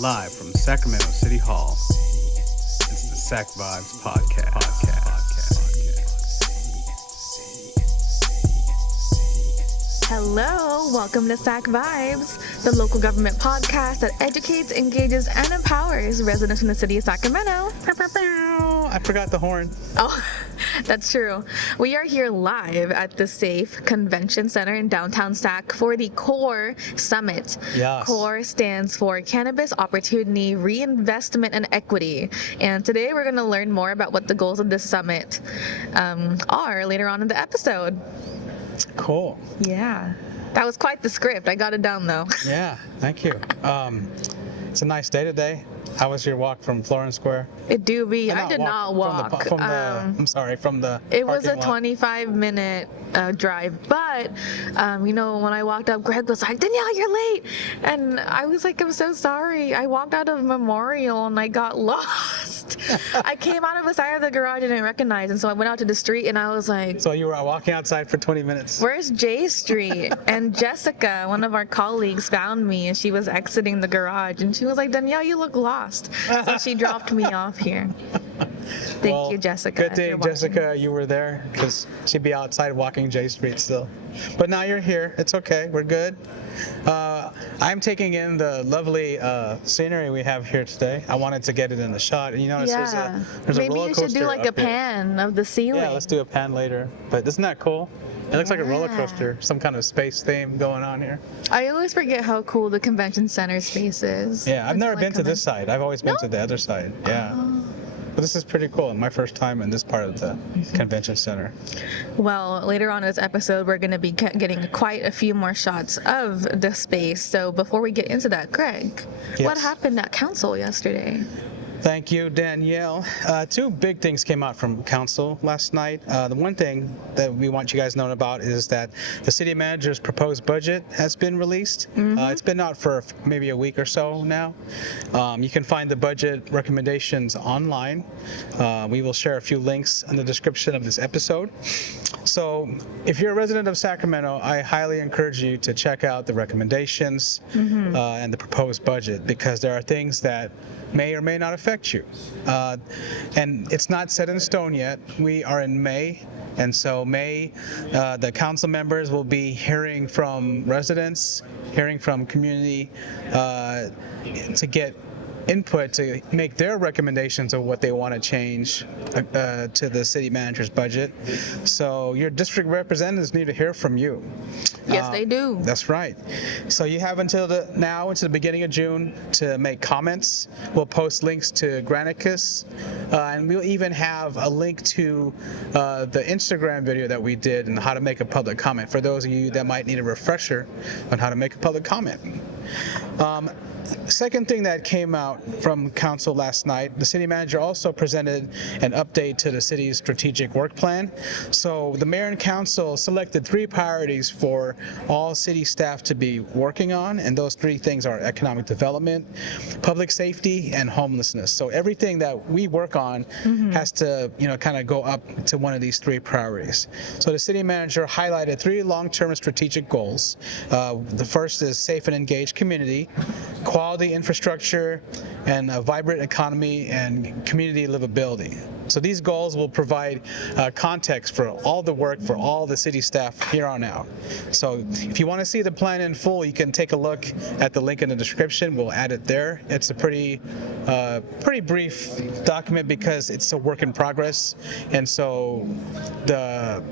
Live from Sacramento City Hall, it's the SacVibes podcast. Hello, welcome to SacVibes, the local government podcast that educates, engages, and empowers residents in the city of Sacramento. I forgot the horn. Oh, that's true. We are here live at the SAFE Convention Center in downtown Sac for the CORE Summit. Yes. CORE stands for Cannabis Opportunity, Reinvestment, and Equity. And today we're going to learn more about what the goals of this summit are later on in the episode. Cool. Yeah. That was quite the script. I got it down though. Yeah, thank you. It's a nice day today. How was your walk from Florence Square? It do be. I did not walk. From the It was a parking lot. 25-minute drive, but when I walked up, Greg was like, "Danielle, you're late," and I was like, "I'm so sorry." I walked out of Memorial and I got lost. I came out of the side of the garage and didn't recognize, and so I went out to the street and I was like, So you were walking outside for 20 minutes. "Where's J Street?" And Jessica, one of our colleagues, found me and she was exiting the garage and she was like, "Danielle, you look lost." So she dropped me off here. Thank you, Jessica. Good day, Jessica, you were there, because she'd be outside walking J Street still. But now you're here. It's okay. We're good. I'm taking in the lovely scenery we have here today. I wanted to get it in the shot. And you notice there's a Maybe roller you coaster should do like a up here. pan of the ceiling. Yeah, let's do a pan later. But isn't that cool? It looks like a roller coaster, some kind of space theme going on here. I always forget how cool the convention center space is. Yeah, I've never been to this side. I've always been to the other side. Yeah. But this is pretty cool. My first time in this part of the convention center. Well, later on in this episode, we're going to be getting quite a few more shots of the space. So before we get into that, Greg, what happened at council yesterday? Thank you, Danielle. Two big things came out from council last night. The one thing that we want you guys to know about is that the city manager's proposed budget has been released. It's been out for maybe a week or so now. You can find the budget recommendations online. We will share a few links in the description of this episode. So if you're a resident of Sacramento, I highly encourage you to check out the recommendations and the proposed budget, because there are things that may or may not affect you. And it's not set in stone yet. We are in May. And so May, the council members will be hearing from residents, hearing from community to get input to make their recommendations of what they want to change to the city manager's budget. So your district representatives need to hear from you. Yes, they do. That's right. So you have until the beginning of June to make comments. We'll post links to Granicus, and we'll even have a link to the Instagram video that we did on how to make a public comment for those of you that might need a refresher on how to make a public comment. Second thing that came out from council last night, the city manager also presented an update to the city's strategic work plan. So the mayor and council selected 3 priorities for all city staff to be working on, and those 3 things are economic development, public safety, and homelessness. So everything that we work on has to, kind of go up to one of these 3 priorities. So the city manager highlighted 3 long-term strategic goals. The first is safe and engaged community, quality infrastructure, and a vibrant economy and community livability. So these goals will provide context for all the work for all the city staff here on out. So if you want to see the plan in full, you can take a look at the link in the description. We'll add it there. It's a pretty brief document because it's a work in progress, and so the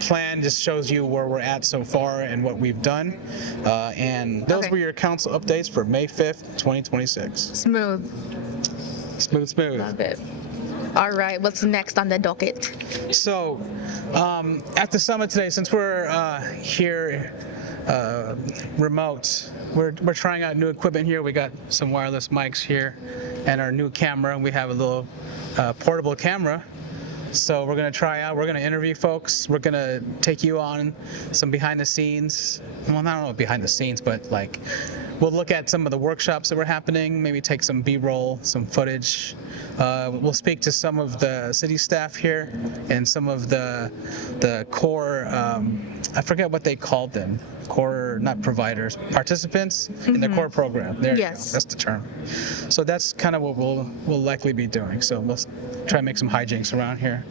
plan just shows you where we're at so far and what we've done. And those were your council updates for May 5th, 2026. Smooth. Smooth. Love it. All right, what's next on the docket? So, at the summit today, since we're here remote, we're trying out new equipment here. We got some wireless mics here and our new camera. We have a little portable camera. So we're going to try out, we're going to interview folks. We're going to take you on some behind the scenes. Well, I don't know behind the scenes, but like we'll look at some of the workshops that were happening, maybe take some B-roll, some footage. We'll speak to some of the city staff here and some of the core I forget what they called them, core, not providers, participants in the core program. There you go. Yes. That's the term. So that's kind of what we'll likely be doing. So we'll try to make some hijinks around here.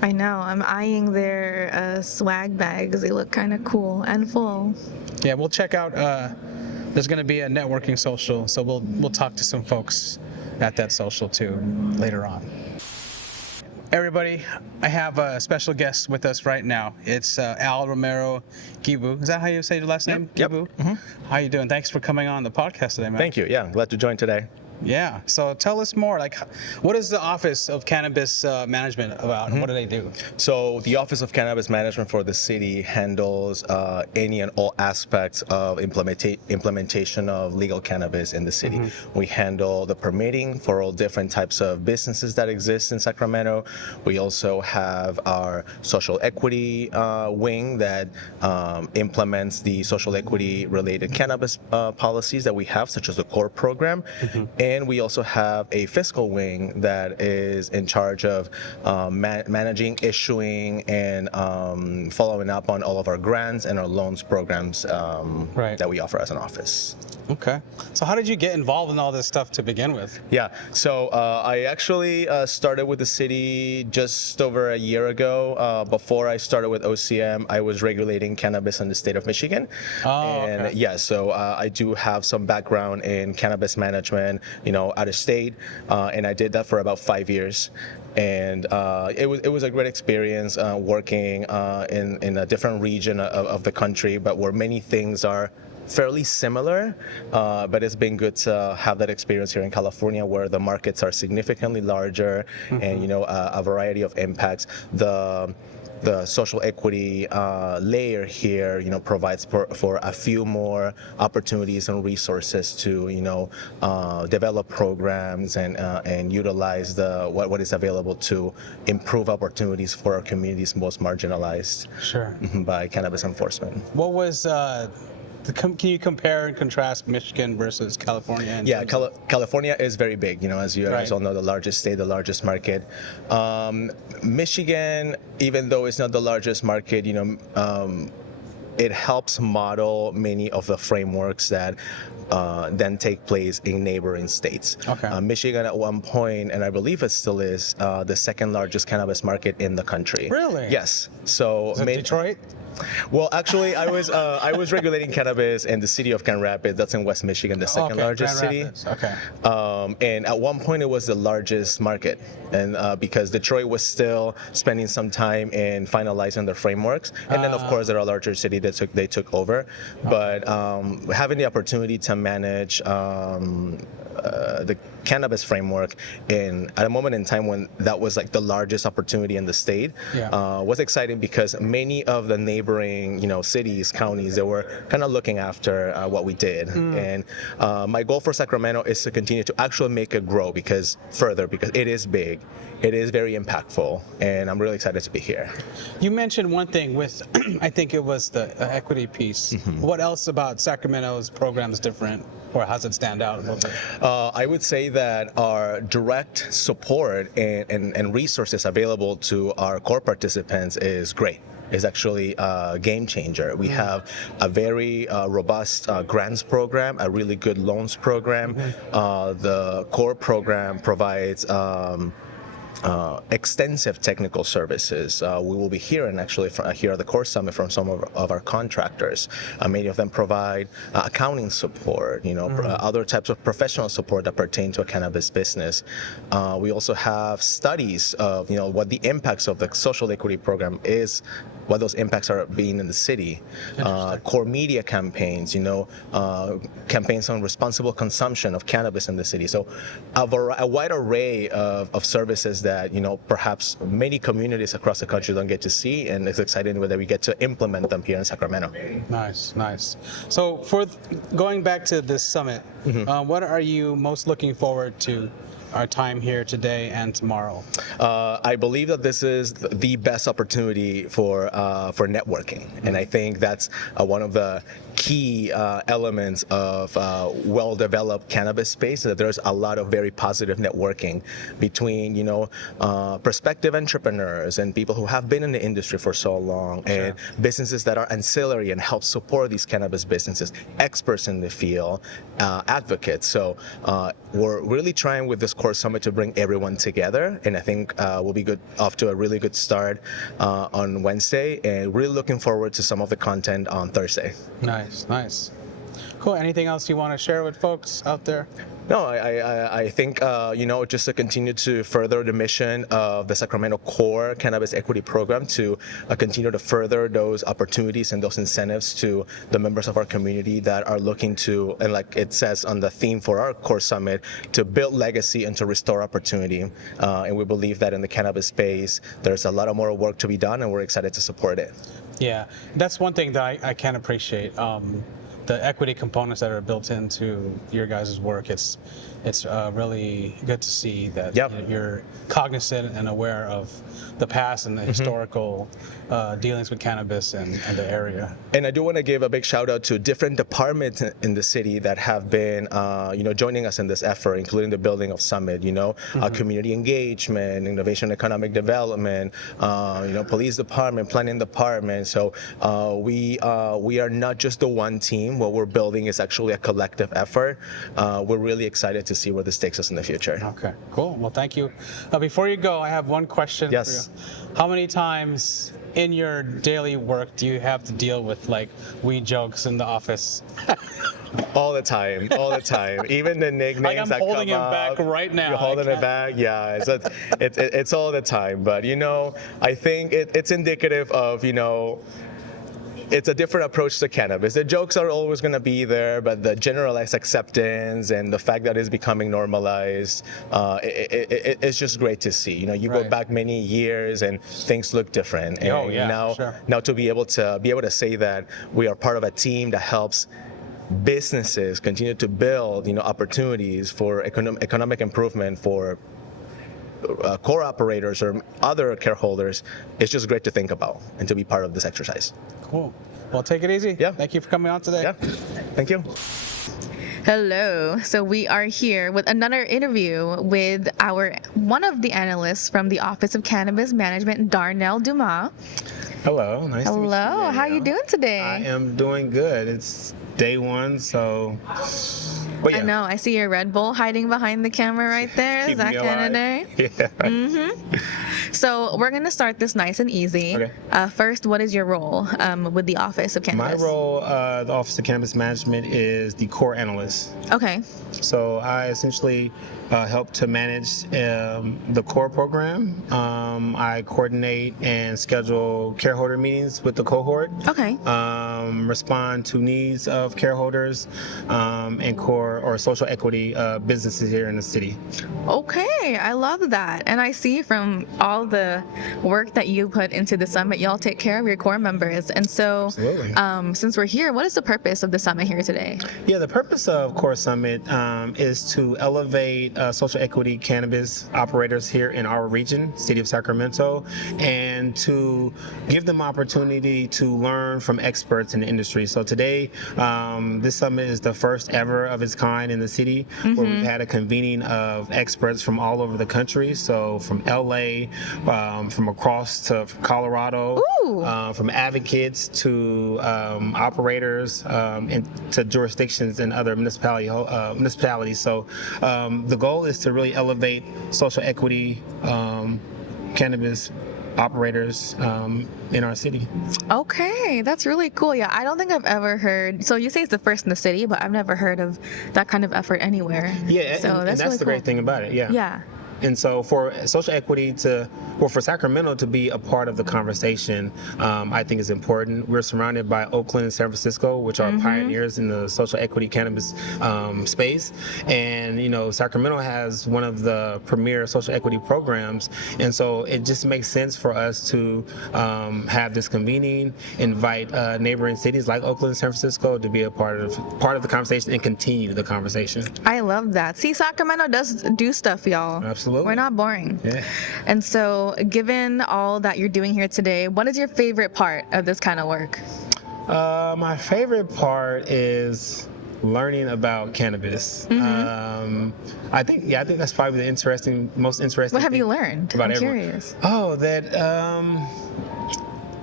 I know. I'm eyeing their swag bags. They look kind of cool and full. Yeah, we'll check out. There's going to be a networking social, so we'll talk to some folks at that social too later on. Everybody, I have a special guest with us right now. It's Al Romero Gibu. Is that how you say your last name? Yep. Gibu? Mm-hmm. How you doing? Thanks for coming on the podcast today, man. Thank you. Yeah, I'm glad to join today. Yeah. So tell us more. Like, what is the Office of Cannabis Management about, and what do they do? So the Office of Cannabis Management for the city handles any and all aspects of implementation of legal cannabis in the city. We handle the permitting for all different types of businesses that exist in Sacramento. We also have our social equity wing that implements the social equity related cannabis policies that we have, such as the core program. And we also have a fiscal wing that is in charge of managing, issuing, and following up on all of our grants and our loans programs that we offer as an office. Okay. So how did you get involved in all this stuff to begin with? Yeah, so I actually started with the city just over a year ago. Before I started with OCM, I was regulating cannabis in the state of Michigan. And okay. yeah, so I do have some background in cannabis management, out of state, and I did that for about 5 years. And it was a great experience working in a different region of the country, but where many things are fairly similar, but it's been good to have that experience here in California, where the markets are significantly larger, and a variety of impacts. The social equity layer here, provides for a few more opportunities and resources to, develop programs and utilize what is available to improve opportunities for our communities most marginalized by cannabis enforcement. What was can you compare and contrast Michigan versus California? Yeah, California is very big, as you guys all know, the largest state, the largest market. Michigan, even though it's not the largest market, it helps model many of the frameworks that then take place in neighboring states. Michigan at one point, and I believe it still is, the second largest cannabis market in the country. Really? Yes. So is it Detroit? Well, actually, I was regulating cannabis in the city of Grand Rapids. That's in West Michigan, the second largest city. Okay. And at one point, it was the largest market, and because Detroit was still spending some time in finalizing their frameworks, and then of course there are larger cities that they took over. But having the opportunity to manage the cannabis framework at a moment in time when that was like the largest opportunity in the state was exciting, because many of the neighboring cities, counties, they were kind of looking after what we did. And my goal for Sacramento is to continue to actually make it grow because it is big, it is very impactful, and I'm really excited to be here. You mentioned one thing with I think it was the equity piece. What else about Sacramento's program is different, or how does it stand out a little bit? I would say that our direct support and resources available to our core participants is great. Is actually a game changer. We have a very robust grants program, a really good loans program. The core program provides extensive technical services. We will be hearing actually here at the Core Summit from some of our contractors. Many of them provide accounting support, other types of professional support that pertain to a cannabis business. We also have studies of what the impacts of the social equity program is, what those impacts are being in the city. Core media campaigns, campaigns on responsible consumption of cannabis in the city. So a wide array of services that perhaps many communities across the country don't get to see, and it's exciting whether we get to implement them here in Sacramento. Nice. So for going back to this summit, what are you most looking forward to our time here today and tomorrow? I believe that this is the best opportunity for networking, and I think that's one of the key elements of well-developed cannabis space, that there's a lot of very positive networking between, prospective entrepreneurs and people who have been in the industry for so long, and businesses that are ancillary and help support these cannabis businesses, experts in the field, advocates. So we're really trying with this core summit to bring everyone together, and I think we'll be off to a really good start on Wednesday, and really looking forward to some of the content on Thursday. Nice. Cool. Anything else you want to share with folks out there? No, I think, just to continue to further the mission of the Sacramento Core Cannabis Equity Program, to continue to further those opportunities and those incentives to the members of our community that are looking to, and like it says on the theme for our Core Summit, to build legacy and to restore opportunity. And we believe that in the cannabis space, there's a lot of more work to be done, and we're excited to support it. Yeah, that's one thing that I can appreciate. The equity components that are built into your guys' work, it's really good to see that you're cognizant and aware of the past and the historical dealings with cannabis and the area. And I do want to give a big shout out to different departments in the city that have been, joining us in this effort, including the building of Summit, community engagement, innovation, economic development, police department, planning department. So we are not just the one team. What we're building is actually a collective effort. We're really excited to see where this takes us in the future. Okay, cool. Well, thank you. Before you go, I have one question Yes. for you. How many times in your daily work do you have to deal with weed jokes in the office? All the time. Even the nicknames that come up. I'm holding it back right now. You're holding it back? Yeah, it's all the time. But, I think it's indicative of, it's a different approach to cannabis. The jokes are always going to be there, but the generalized acceptance and the fact that it's becoming normalized, it's just great to see. You go back many years and things look different. And now to be able to say that we are part of a team that helps businesses continue to build, opportunities for economic improvement for core operators or other care holders, it's just great to think about and to be part of this exercise. Cool. Well, take it easy. Yeah. Thank you for coming on today. Yeah. Thank you. Hello. So we are here with another interview with one of the analysts from the Office of Cannabis Management, Darnell Dumas. Hello. Nice to meet you. Hello. How are you doing today? I am doing good. It's day one, so. But yeah. I know. I see your Red Bull hiding behind the camera right there. Is that kind of day? Yeah. So we're going to start this nice and easy. Okay. First, what is your role with the Office of Cannabis? My role, the Office of Cannabis Management, is the core analyst. Okay. So I essentially help to manage the core program. I coordinate and schedule care holder meetings with the cohort. Okay. Respond to needs of care holders and core or social equity businesses here in the city. Okay, I love that. And I see from all the work that you put into the summit, y'all take care of your core members. And so, since we're here, what is the purpose of the summit here today? Yeah, the purpose of Core Summit is to elevate social equity cannabis operators here in our region, city of Sacramento, and to give them opportunity to learn from experts in the industry. So today, this summit is the first ever of its kind in the city, where we've had a convening of experts from all over the country. So from LA, from across to Colorado, from advocates to operators, and to jurisdictions and other municipalities. So the goal is to really elevate social equity cannabis operators in our city. Okay, that's really cool. Yeah, I don't think I've ever heard. So you say it's the first in the city, but I've never heard of that kind of effort anywhere. Yeah, so and that's really the cool. great thing about it. Yeah. Yeah. And so for social equity for Sacramento to be a part of the conversation, I think is important. We're surrounded by Oakland and San Francisco, which are pioneers in the social equity cannabis space. And, Sacramento has one of the premier social equity programs. And so it just makes sense for us to have this convening, invite neighboring cities like Oakland and San Francisco to be a part of the conversation and continue the conversation. I love that. See, Sacramento does do stuff, y'all. Absolutely. We're not boring. Yeah. And so, given all that you're doing here today, what is your favorite part of this kind of work? My favorite part is learning about cannabis. I think that's probably the most interesting. What have thing you learned? about I'm everyone. curious. Oh, that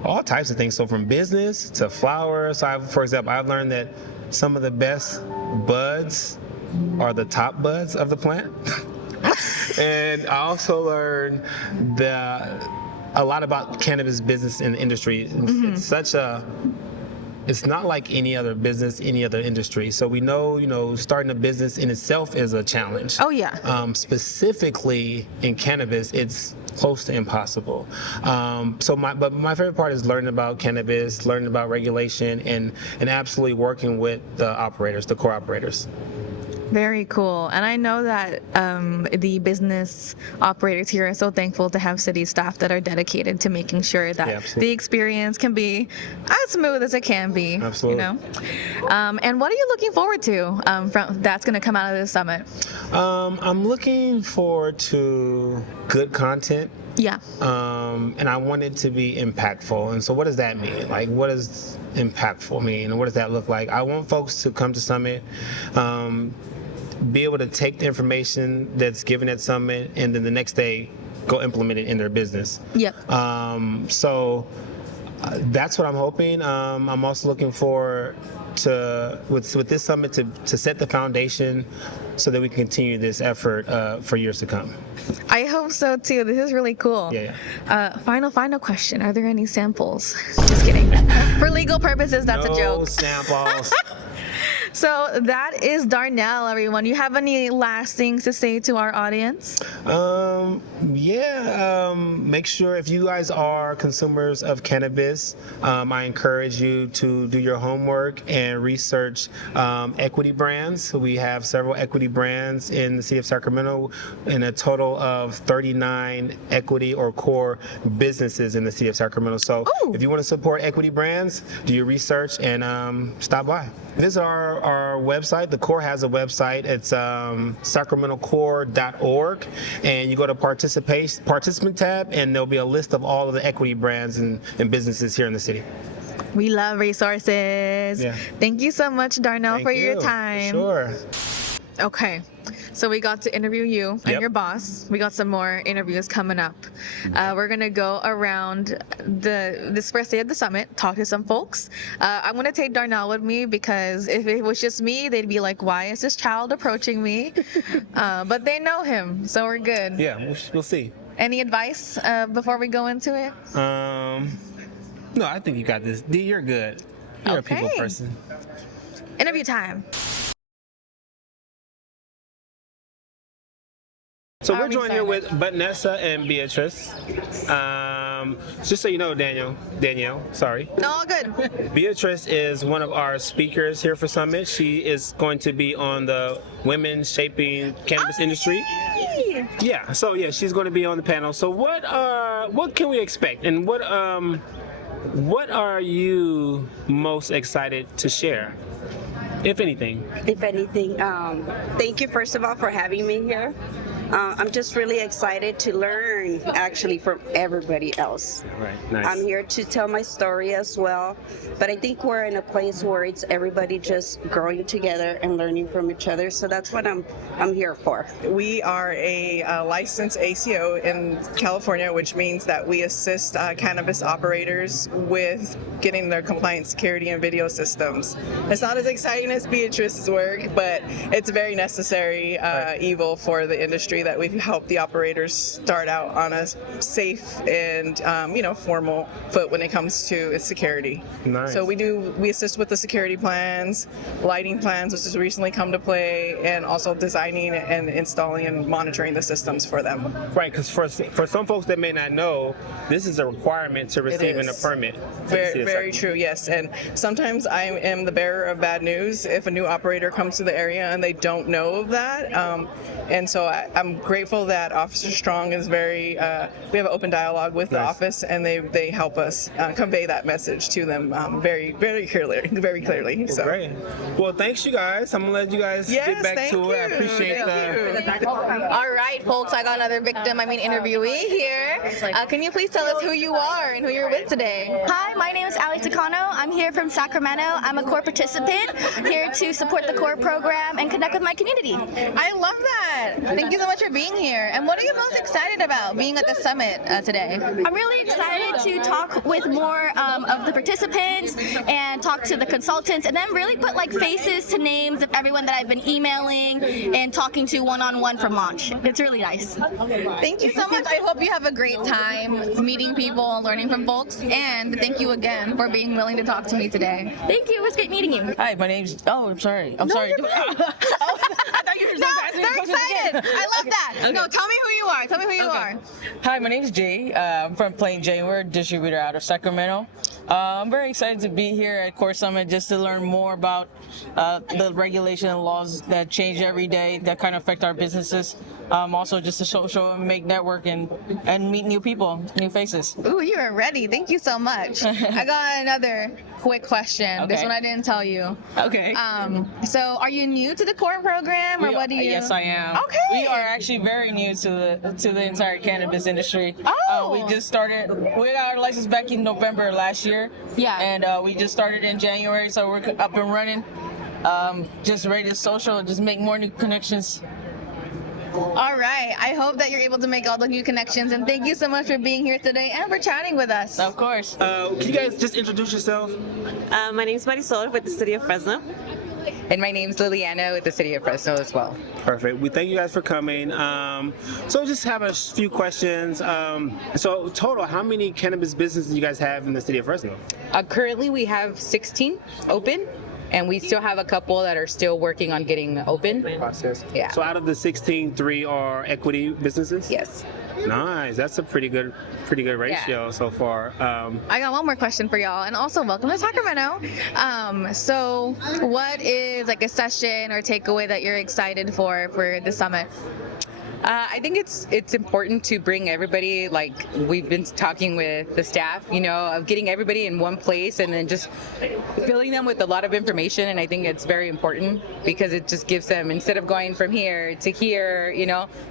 all types of things. So from business to flowers. So for example, I've learned that some of the best buds are the top buds of the plant. And I also learned a lot about cannabis business and industry. It's not like any other business, any other industry. So we know, starting a business in itself is a challenge. Oh, yeah. Specifically in cannabis, it's close to impossible. But my favorite part is learning about cannabis, learning about regulation, and absolutely working with the operators, the core operators. Very cool. And I know that the business operators here are so thankful to have city staff that are dedicated to making sure that the experience can be as smooth as it can be. Absolutely. And what are you looking forward to that's going to come out of this summit? I'm looking forward to good content. Yeah. And I want it to be impactful. And so what does that mean? Like, what does impactful mean? And what does that look like? I want folks to come to Summit, be able to take the information that's given at Summit, and then the next day go implement it in their business. Yep. That's what I'm hoping. I'm also looking forward to, with this summit, to set the foundation so that we can continue this effort for years to come. I hope so too. This is really cool. Yeah. Final question. Are there any samples? Just kidding. For legal purposes, that's a joke. No samples. So that is Darnell, everyone. You have any last things to say to our audience? Make sure, if you guys are consumers of cannabis, I encourage you to do your homework and research equity brands. We have several equity brands in the city of Sacramento, in a total of 39 equity or core businesses in the city of Sacramento. So if you want to support equity brands, do your research and stop by. Visit our website. The core has a website. It's sacramentocore.org, and you go to participant tab, and there'll be a list of all of the equity brands and businesses here in the city. We love resources. Yeah. Thank you so much, Darnell, for your time. Sure. Okay, so we got to interview you and your boss. We got some more interviews coming up. We're gonna go around this first day of the summit, talk to some folks. I'm gonna take Darnell with me because if it was just me, they'd be like, "Why is this child approaching me?" But they know him, so we're good. Yeah, we'll see. Any advice before we go into it? No, I think you got this. D, you're good. You're a people person. Interview time. So we're joined here with Vanessa and Beatrice. Just so you know, Danielle, sorry. No, all good. Beatrice is one of our speakers here for Summit. She is going to be on the Women Shaping Cannabis Industry. Yeah, so she's going to be on the panel. So what can we expect, and what are you most excited to share, if anything? If anything, thank you first of all for having me here. I'm just really excited to learn actually from everybody else. Right, nice. I'm here to tell my story as well, but I think we're in a place where it's everybody just growing together and learning from each other, so that's what I'm here for. We are a licensed ACO in California, which means that we assist cannabis operators with getting their compliance, security, and video systems. It's not as exciting as Beatrice's work, but it's very necessary evil for the industry that we've helped the operators start out on a safe and formal foot when it comes to security. Nice. So we assist with the security plans, lighting plans, which has recently come to play, and also designing and installing and monitoring the systems for them. Right, because for some folks that may not know, this is a requirement to receiving a permit. Very true, yes. And sometimes I am the bearer of bad news if a new operator comes to the area and they don't know of that. And so I'm I'm grateful that Officer Strong is very, we have an open dialogue with the office, and they help us convey that message to them very, very clearly. So. Great. Well, thanks you guys. I'm gonna let you guys get back thank to you. it. I appreciate All right, folks, I got another interviewee here. Can you please tell us who you are and who you're with today? Hi, my name is Ali Takano. I'm here from Sacramento. I'm a core participant here to support the core program and connect with my community. I love that. Thank you so much for being here. And what are you most excited about being at the summit today? I'm really excited to talk with more of the participants and talk to the consultants and then really put like faces to names of everyone that I've been emailing and talking to one-on-one from launch. It's really nice. Thank you so much. I hope you have a great time meeting people and learning from folks. And thank you again for being willing to talk to me today. Thank you. It was great meeting you. Hi, my name's. Oh, I'm sorry. I'm sorry. You're fine. I thought you were They're excited. I love that. Okay. No, tell me who you are. Tell me who you are. Hi, my name's Jay. I'm from Plain Jane. We're a distributor out of Sacramento. I'm very excited to be here at Core Summit just to learn more about the regulation and laws that change every day that kind of affect our businesses. Also just to show and make network and meet new people, new faces. Ooh, you are ready. Thank you so much. I got another quick question. Okay. This one I didn't tell you. Okay. So are you new to the core program, or what do you? Yes, I am. Okay. We are actually very new to the entire cannabis industry. Oh. We just started. We got our license back in November last year. Yeah. And we just started in January, so we're up and running. Just ready to social, just make more new connections. All right. I hope that you're able to make all the new connections, and thank you so much for being here today and for chatting with us. Of course. Can you guys just introduce yourself? My name is Marisol with the City of Fresno. And my name's Liliana with the City of Fresno as well. Perfect. We thank you guys for coming. So just have a few questions. So total, how many cannabis businesses do you guys have in the City of Fresno? Currently we have 16 open, and we still have a couple that are still working on getting open. Process. Yeah. So out of the 16, 3 are equity businesses? Yes. Nice. That's a pretty good ratio so far. I got one more question for y'all, and also welcome to Sacramento. So what is like a session or takeaway that you're excited for the summit? I think it's important to bring everybody, like we've been talking with the staff, of getting everybody in one place and then just filling them with a lot of information. And I think it's very important because it just gives them, instead of going from here to here,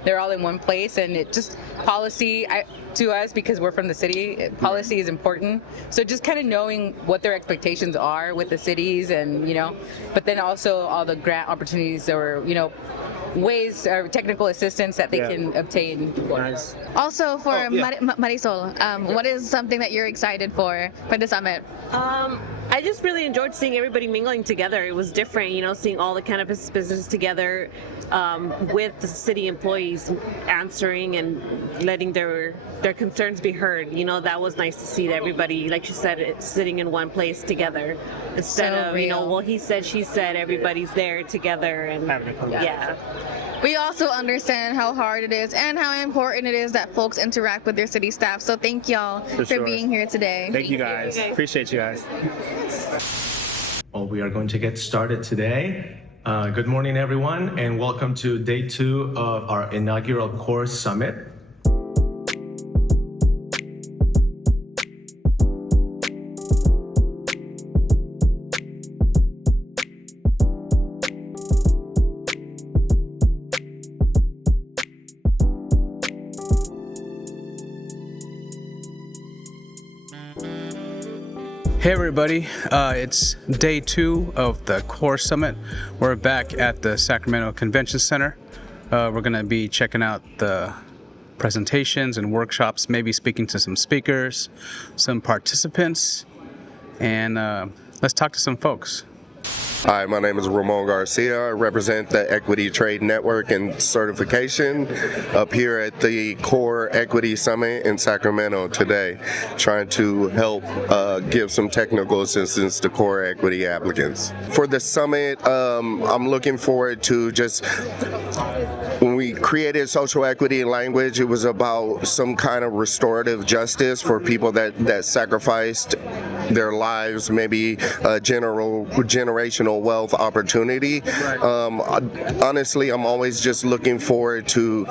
they're all in one place. And it just policy to us, because we're from the city, policy is important. So just kind of knowing what their expectations are with the cities, and but then also all the grant opportunities or ways or technical assistance that they can obtain. Nice. Also for Marisol, what is something that you're excited for the summit? I just really enjoyed seeing everybody mingling together. It was different, seeing all the cannabis business together with the city employees answering and letting their concerns be heard. That was nice to see that everybody, like you said, sitting in one place together instead of real. well, he said, she said. Everybody's there together, and yeah. We also understand how hard it is and how important it is that folks interact with their city staff. So thank y'all for being here today. Thank you guys. Appreciate you guys. Well, we are going to get started today. Good morning, everyone, and welcome to day 2 of our inaugural Core Summit. Hey everybody, it's day 2 of the Core Summit. We're back at the Sacramento Convention Center. We're going to be checking out the presentations and workshops, maybe speaking to some speakers, some participants, and let's talk to some folks. Hi, my name is Ramon Garcia. I represent the Equity Trade Network and Certification up here at the Core Equity Summit in Sacramento today, trying to help give some technical assistance to core equity applicants. For the summit, I'm looking forward to just, when we created social equity language. It was about some kind of restorative justice for people that sacrificed their lives, maybe a generational wealth opportunity. Honestly, I'm always just looking forward to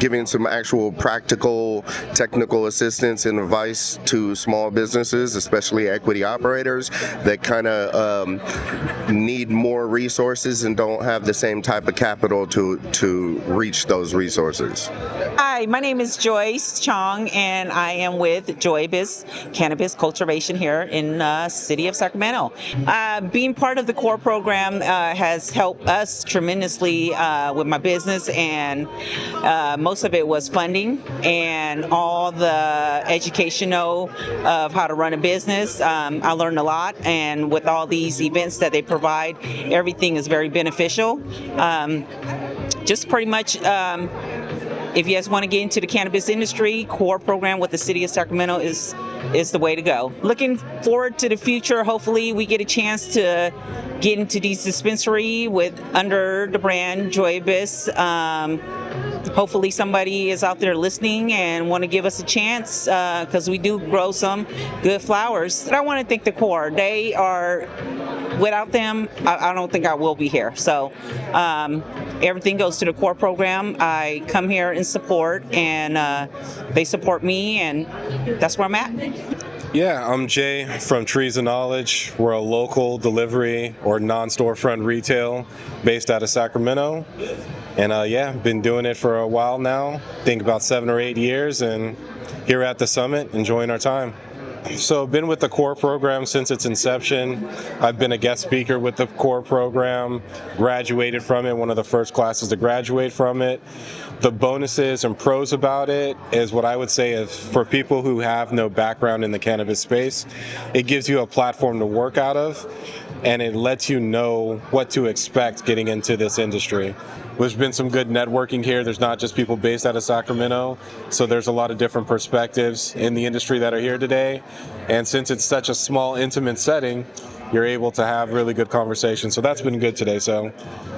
giving some actual practical technical assistance and advice to small businesses, especially equity operators that kind of need more resources and don't have the same type of capital to reach those resources. Hi, my name is Joyce Chong, and I am with JoyBiz Cannabis Cultivation here in the city of Sacramento. Being part of the core program has helped us tremendously with my business, and most of it was funding and all the educational of how to run a business. I learned a lot, and with all these events that they provide, everything is very beneficial. Just pretty much, if you guys want to get into the cannabis industry, core program with the city of Sacramento is the way to go. Looking forward to the future. Hopefully we get a chance to get into these dispensary under the brand JoyBiz. Hopefully somebody is out there listening and want to give us a chance, because we do grow some good flowers. But I want to thank the core. They are, without them, I don't think I will be here. So everything goes to the core program. I come here in support, and they support me, and that's where I'm at. Yeah, I'm Jay from Trees of Knowledge. We're a local delivery or non-storefront retail based out of Sacramento. And been doing it for a while now, I think about 7 or 8 years, and here at the summit, enjoying our time. So I've been with the core program since its inception. I've been a guest speaker with the core program, graduated from it, one of the first classes to graduate from it. The bonuses and pros about it is what I would say is for people who have no background in the cannabis space, it gives you a platform to work out of, and it lets you know what to expect getting into this industry. There's been some good networking here. There's not just people based out of Sacramento, so there's a lot of different perspectives in the industry that are here today. And since it's such a small, intimate setting, you're able to have really good conversations. So that's been good today. So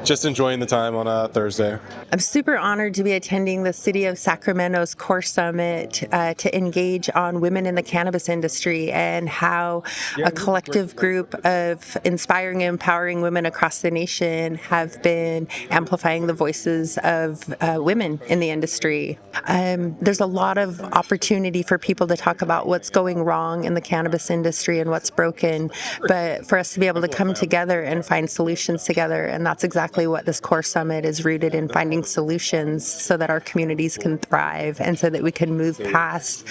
just enjoying the time on a Thursday. I'm super honored to be attending the City of Sacramento's Core Summit to engage on women in the cannabis industry and how a collective group of inspiring and empowering women across the nation have been amplifying the voices of women in the industry. There's a lot of opportunity for people to talk about what's going wrong in the cannabis industry and what's broken, but for us to be able to come together and find solutions together, and that's exactly what this Core Summit is rooted in, finding solutions so that our communities can thrive and so that we can move past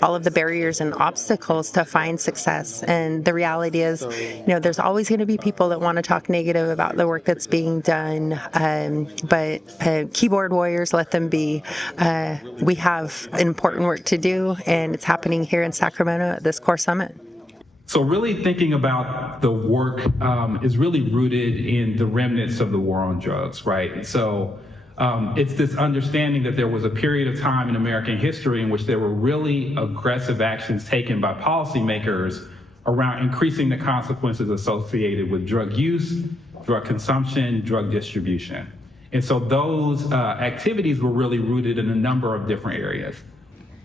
all of the barriers and obstacles to find success. And the reality is, there's always going to be people that want to talk negative about the work that's being done, but keyboard warriors, let them be. We have important work to do, and it's happening here in Sacramento at this Core Summit. So really thinking about the work is really rooted in the remnants of the war on drugs, right? So it's this understanding that there was a period of time in American history in which there were really aggressive actions taken by policymakers around increasing the consequences associated with drug use, drug consumption, drug distribution. And so those activities were really rooted in a number of different areas.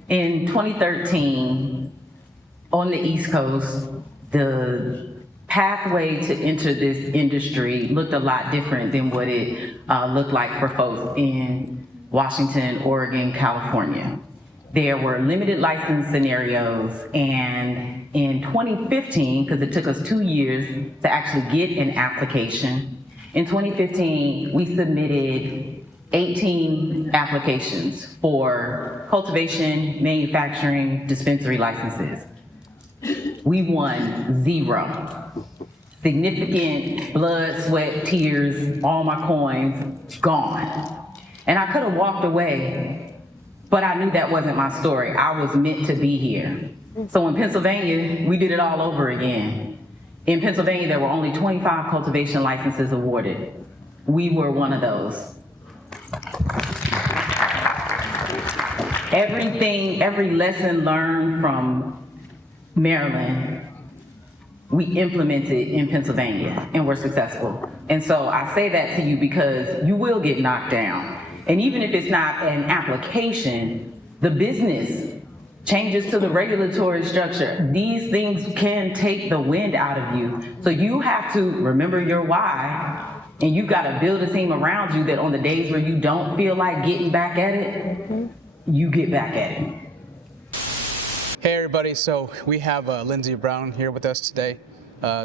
In 2013, on the East Coast, the pathway to enter this industry looked a lot different than what it looked like for folks in Washington, Oregon, California. There were limited license scenarios, and in 2015, because it took us 2 years to actually get an application, in 2015, we submitted 18 applications for cultivation, manufacturing, dispensary licenses. We won 0. Significant blood, sweat, tears, all my coins gone. And I could have walked away, but I knew that wasn't my story. I was meant to be here. So in Pennsylvania, we did it all over again. In Pennsylvania, there were only 25 cultivation licenses awarded. We were one of those. Every lesson learned from Maryland, we implemented in Pennsylvania and were successful. And so I say that to you because you will get knocked down. And even if it's not an application, the business changes to the regulatory structure. These things can take the wind out of you. So you have to remember your why, and you got to build a team around you that on the days where you don't feel like getting back at it, you get back at it. Hey everybody, so we have Lindsay Brown here with us today,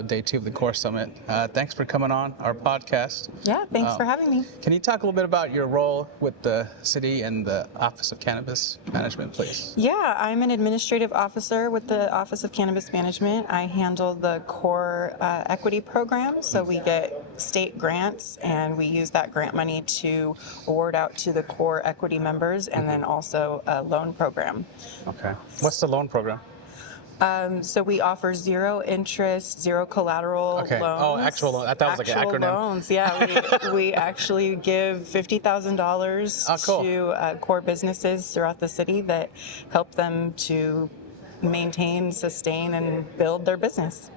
day 2 of the Core Summit. Thanks for coming on our podcast. Yeah, thanks for having me. Can you talk a little bit about your role with the city and the Office of Cannabis Management, please? Yeah, I'm an administrative officer with the Office of Cannabis Management. I handle the core equity program, so we get state grants and we use that grant money to award out to the core equity members, and then also a loan program. Okay. What's the loan program? So we offer 0 interest, 0 collateral loans. Oh, actual loan. I thought it was like an acronym. Loans. Yeah, we actually give $50,000 to core businesses throughout the city that help them to maintain, sustain, and build their business.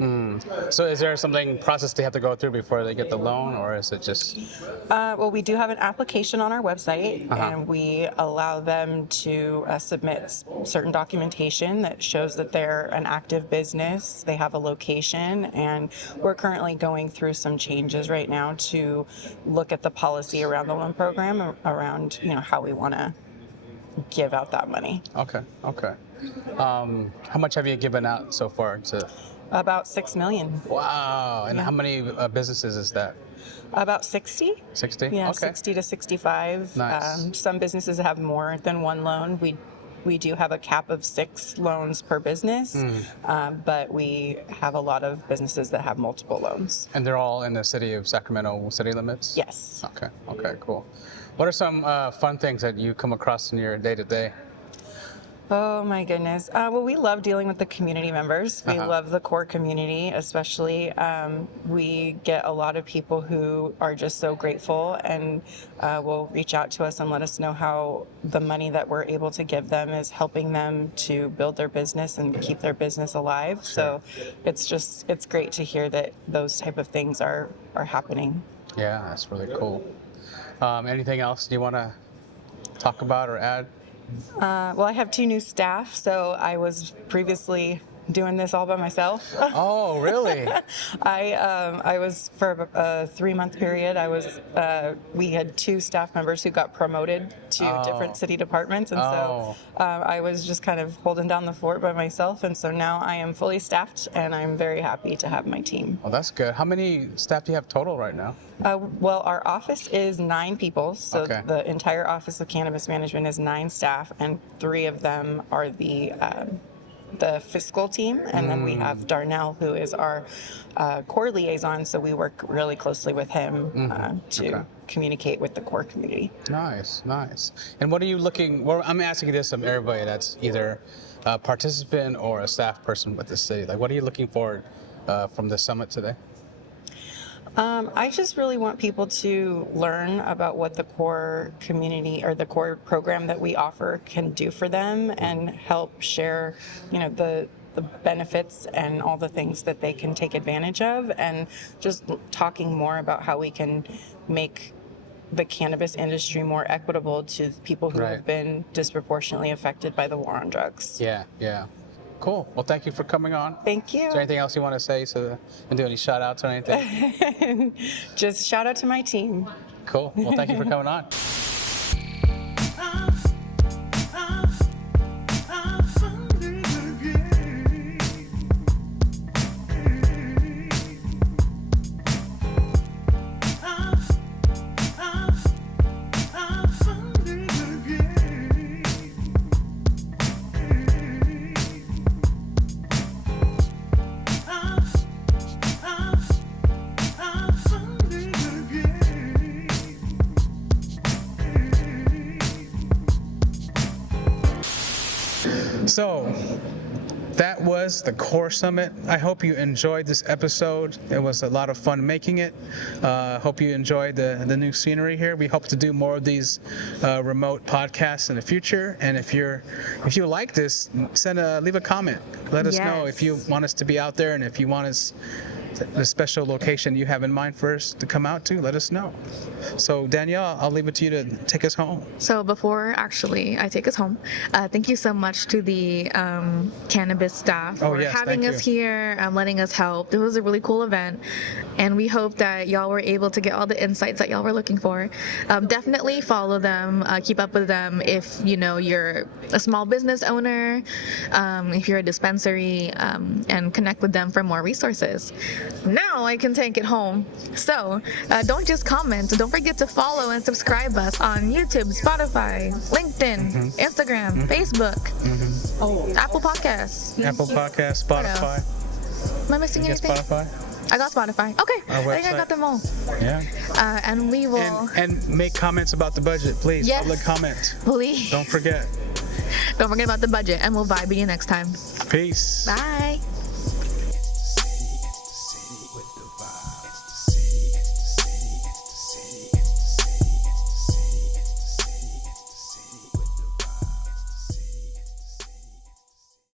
So is there something process they have to go through before they get the loan, or is it just? Well, we do have an application on our website, and we allow them to submit certain documentation that shows that they're an active business, they have a location, and we're currently going through some changes right now to look at the policy around the loan program, around how we want to give out that money. Okay. How much have you given out so far to? About $6 million. Wow. And how many businesses is that? About 60. 60? Yeah, Okay. 60 to 65. Nice. Some businesses have more than one loan. We do have a cap of 6 loans per business, but we have a lot of businesses that have multiple loans. And they're all in the city of Sacramento city limits? Yes. Okay, cool. What are some fun things that you come across in your day-to-day? Oh my goodness. Well, we love dealing with the community members. We love the core community, especially. We get a lot of people who are just so grateful and will reach out to us and let us know how the money that we're able to give them is helping them to build their business and keep their business alive. So it's great to hear that those type of things are happening. Yeah, that's really cool. Anything else you want to talk about or add? Well, I have 2 new staff, so I was previously doing this all by myself. Oh, really? I was for a 3-month period. We had 2 staff members who got promoted to different city departments, and so I was just kind of holding down the fort by myself. And so now I am fully staffed, and I'm very happy to have my team. Oh, that's good. How many staff do you have total right now? Well, our office is 9 people, so the entire Office of Cannabis Management is 9 staff, and 3 of them are the Fiscal team, and then we have Darnell, who is our core liaison, so we work really closely with him to communicate with the core community. Nice. And what are you looking, well, I'm asking this of everybody that's either a participant or a staff person with the city. Like, what are you looking for from the summit today? I just really want people to learn about what the core community or the core program that we offer can do for them, and help share, the benefits and all the things that they can take advantage of, and just talking more about how we can make the cannabis industry more equitable to people who have been disproportionately affected by the war on drugs. Yeah. Cool. Well, thank you for coming on. Thank you. Is there anything else you want to say? And do any shout outs or anything? Just shout out to my team. Cool. Well, thank you for coming on. So that was the Core Summit. I hope you enjoyed this episode. It was a lot of fun making it. Hope you enjoyed the new scenery here. We hope to do more of these remote podcasts in the future. And if you like this, leave a comment. Let us know if you want us to be out there, and if you want us the special location you have in mind for us to come out to, let us know. So Danielle, I'll leave it to you to take us home. So before actually I take us home, thank you so much to the cannabis staff for having us here, letting us help. It was a really cool event, and we hope that y'all were able to get all the insights that y'all were looking for. Definitely follow them, keep up with them if you're a small business owner, if you're a dispensary, and connect with them for more resources. Now I can take it home. So don't just comment. Don't forget to follow and subscribe us on YouTube, Spotify, LinkedIn, Instagram, Facebook, Apple Podcasts. Spotify. Am I missing anything? Spotify? I got Spotify. Okay, I think I got them all. Yeah. And we will. And make comments about the budget, please. Yes. Public comment. Please. Don't forget. Don't forget about the budget, and we'll vibe you next time. Peace. Bye.